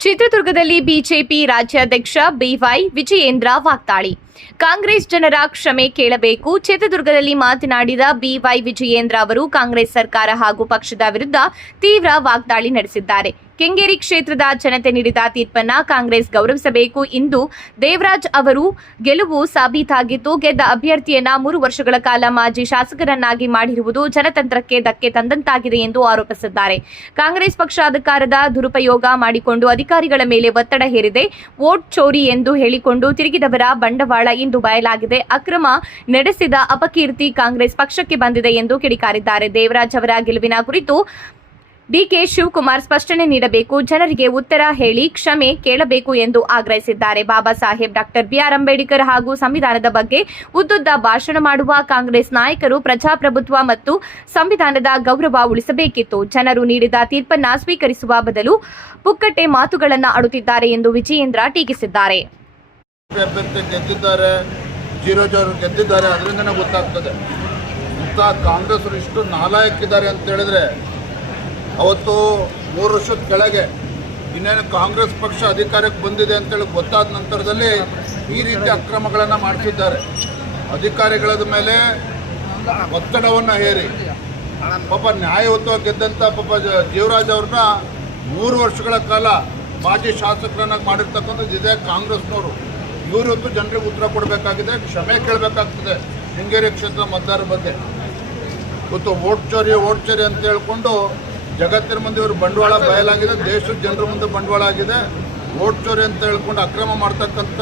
ಚಿತ್ರದುರ್ಗದಲ್ಲಿ ಬಿಜೆಪಿ ರಾಜ್ಯಾಧ್ಯಕ್ಷ ಬಿವೈ ವಿಜಯೇಂದ್ರ ವಾಗ್ದಾಳಿ. ಕಾಂಗ್ರೆಸ್ ಜನರ ಕ್ಷಮೆ ಕೇಳಬೇಕು. ಚಿತ್ರದುರ್ಗದಲ್ಲಿ ಮಾತನಾಡಿದ ಬಿವೈ ವಿಜಯೇಂದ್ರ ಅವರು ಕಾಂಗ್ರೆಸ್ ಸರ್ಕಾರ ಹಾಗೂ ಪಕ್ಷದ ವಿರುದ್ಧ ತೀವ್ರ ವಾಗ್ದಾಳಿ ನಡೆಸಿದ್ದಾರೆ. ಕೆಂಗೇರಿ ಕ್ಷೇತ್ರದ ಜನತೆ ನೀಡಿದ ತೀರ್ಪನ್ನ ಕಾಂಗ್ರೆಸ್ ಗೌರವಿಸಬೇಕು. ಇಂದು ದೇವರಾಜ್ ಅವರು ಗೆಲುವು ಸಾಬೀತಾಗಿದ್ದು, ಗೆದ್ದ ಅಭ್ಯರ್ಥಿಯನ್ನ 3 ವರ್ಷಗಳ ಕಾಲ ಮಾಜಿ ಶಾಸಕರನ್ನಾಗಿ ಮಾಡಿರುವುದು ಜನತಂತ್ರಕ್ಕೆ ಧಕ್ಕೆ ತಂದಂತಾಗಿದೆ ಎಂದು ಆರೋಪಿಸಿದ್ದಾರೆ. ಕಾಂಗ್ರೆಸ್ ಪಕ್ಷ ಅಧಿಕಾರದ ದುರುಪಯೋಗ ಮಾಡಿಕೊಂಡು ಅಧಿಕಾರಿಗಳ ಮೇಲೆ ಒತ್ತಡ ಹೇರಿದೆ. ವೋಟ್ ಚೋರಿ ಎಂದು ಹೇಳಿಕೊಂಡು ತಿರುಗಿದವರ ಬಂಡವಾಳ ಇಂದು ಬಯಲಾಗಿದೆ. ಅಕ್ರಮ ನಡೆಸಿದ ಅಪಕೀರ್ತಿ ಕಾಂಗ್ರೆಸ್ ಪಕ್ಷಕ್ಕೆ ಬಂದಿದೆ ಎಂದು ಕಿಡಿಕಾರಿದ್ದಾರೆ. ದೇವರಾಜ್ ಅವರ ಗೆಲುವಿನ ಕುರಿತು ಡಿಕೆ ಶಿವಕುಮಾರ್ ಸ್ಪಷ್ಟನೆ ನೀಡಬೇಕು, ಜನರಿಗೆ ಉತ್ತರ ಹೇಳಿ ಕ್ಷಮೆ ಕೇಳಬೇಕು ಎಂದು ಆಗ್ರಹಿಸಿದ್ದಾರೆ. ಬಾಬಾ ಸಾಹೇಬ್ ಡಾಕ್ಟರ್ ಬಿಆರ್ ಅಂಬೇಡ್ಕರ್ ಹಾಗೂ ಸಂವಿಧಾನದ ಬಗ್ಗೆ ಉದ್ದುದ್ದ ಭಾಷಣ ಮಾಡುವ ಕಾಂಗ್ರೆಸ್ ನಾಯಕರು ಪ್ರಜಾಪ್ರಭುತ್ವ ಮತ್ತು ಸಂವಿಧಾನದ ಗೌರವ ಉಳಿಸಬೇಕಿತ್ತು. ಜನರು ನೀಡಿದ ತೀರ್ಪನ್ನ ಸ್ವೀಕರಿಸುವ ಬದಲು ಪುಕ್ಕಟ್ಟೆ ಮಾತುಗಳನ್ನು ಆಡುತ್ತಿದ್ದಾರೆ ಎಂದು ವಿಜಯೇಂದ್ರ ಟೀಕಿಸಿದ್ದಾರೆ. ಗೆದ್ದಿದ್ದಾರೆ, ಅದರಿಂದನೇ ಗೊತ್ತಾಗ್ತದೆ ಕಾಂಗ್ರೆಸ್ ಇಷ್ಟು ನಾಲಾಯಕ್ಕಿದ್ದಾರೆ ಅಂತ ಹೇಳಿದ್ರೆ, ಅವತ್ತು 3 ವರ್ಷದ ಕೆಳಗೆ ಇನ್ನೇನು ಕಾಂಗ್ರೆಸ್ ಪಕ್ಷ ಅಧಿಕಾರಕ್ಕೆ ಬಂದಿದೆ ಅಂತೇಳಿ ಗೊತ್ತಾದ ನಂತರದಲ್ಲಿ ಈ ರೀತಿ ಅಕ್ರಮಗಳನ್ನು ಮಾಡಿಸಿದ್ದಾರೆ. ಅಧಿಕಾರಿಗಳ ಮೇಲೆ ಒತ್ತಡವನ್ನು ಹೇರಿ ಪಾಪ ನ್ಯಾಯಯುತವಾಗಿ ಗೆದ್ದಂಥ ಪಾಪ ದೇವರಾಜ್ ಅವ್ರನ್ನ 3 ವರ್ಷಗಳ ಕಾಲ ಮಾಜಿ ಶಾಸಕರನ್ನಾಗಿ ಮಾಡಿರ್ತಕ್ಕಂಥದ್ದು ಇದೇ ಕಾಂಗ್ರೆಸ್ನವರು. ಇವತ್ತು ಜನರಿಗೆ ಉತ್ತರ ಕೊಡಬೇಕಾಗಿದೆ, ಕ್ಷಮೆ ಕೇಳಬೇಕಾಗ್ತದೆ. ಕೆಂಗೇರಿ ಕ್ಷೇತ್ರ ಮತದಾರರ ಬಗ್ಗೆ ಇವತ್ತು ವೋಟ್ ಚೋರಿ ಅಂತ ಹೇಳ್ಕೊಂಡು ಜಗತ್ತಿನ ಮುಂದೆ ಇವರು ಬಂಡವಾಳ ಬಯಲಾಗಿದೆ, ದೇಶದ ಜನರ ಮುಂದೆ ಬಂಡವಾಳ ಆಗಿದೆ. ವೋಟ್ ಚೋರಿ ಅಂತ ಹೇಳ್ಕೊಂಡು ಅಕ್ರಮ ಮಾಡ್ತಕ್ಕಂಥ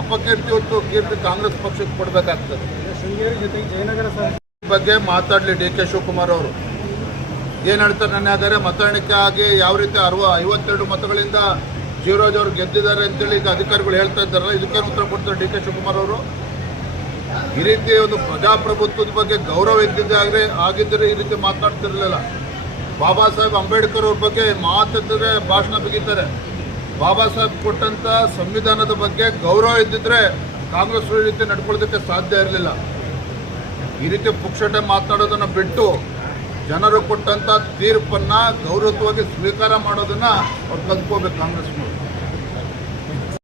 ಅಪಕೀರ್ತಿ ಇವತ್ತು ಕೀರ್ತಿ ಕಾಂಗ್ರೆಸ್ ಪಕ್ಷಕ್ಕೆ ಕೊಡಬೇಕಾಗ್ತದೆ. ಬಗ್ಗೆ ಮಾತಾಡಲಿ ಡಿಕೆ ಶಿವಕುಮಾರ್ ಅವರು ಏನು ಹೇಳ್ತಾರೆ. ನನ್ನ ಆದರೆ ಮತ ಎಣಿಕೆ ಆಗಿ ಯಾವ ರೀತಿ 52 ಮತಗಳಿಂದ ದೇವರಾಜ್ ಅವರು ಗೆದ್ದಿದ್ದಾರೆ ಅಂತೇಳಿ ಈಗ ಅಧಿಕಾರಿಗಳು ಹೇಳ್ತಾ ಇದ್ದಾರಲ್ಲ, ಇದಕ್ಕೆ ಉತ್ತರ ಕೊಡ್ತಾರೆ ಡಿಕೆ ಶಿವಕುಮಾರ್ ಅವರು. ಈ ರೀತಿ ಒಂದು ಪ್ರಜಾಪ್ರಭುತ್ವದ ಬಗ್ಗೆ ಗೌರವ ಆಗಿದ್ದರೆ ಈ ರೀತಿ ಮಾತನಾಡ್ತಿರಲಿಲ್ಲ. ಬಾಬಾ ಸಾಹೇಬ್ ಅಂಬೇಡ್ಕರ್ ಅವ್ರ ಬಗ್ಗೆ ಮಾತಾಡಿದ್ರೆ ಭಾಷಣ ಬಿಗಿತಾರೆ. ಬಾಬಾ ಸಾಹೇಬ್ ಕೊಟ್ಟಂಥ ಸಂವಿಧಾನದ ಬಗ್ಗೆ ಗೌರವ ಇದ್ದಿದ್ರೆ ಕಾಂಗ್ರೆಸ್ ಈ ರೀತಿ ನಡ್ಕೊಳ್ಳೋದಕ್ಕೆ ಸಾಧ್ಯ ಇರಲಿಲ್ಲ. ಈ ರೀತಿ ಪುಕ್ಷಟೆ ಮಾತನಾಡೋದನ್ನು ಬಿಟ್ಟು ಜನರು ಕೊಟ್ಟಂಥ ತೀರ್ಪನ್ನು ಗೌರವವಾಗಿ ಸ್ವೀಕಾರ ಮಾಡೋದನ್ನು ಅವ್ರು ಕಲ್ತ್ಕೋಬೇಕು ಕಾಂಗ್ರೆಸ್ನವರು.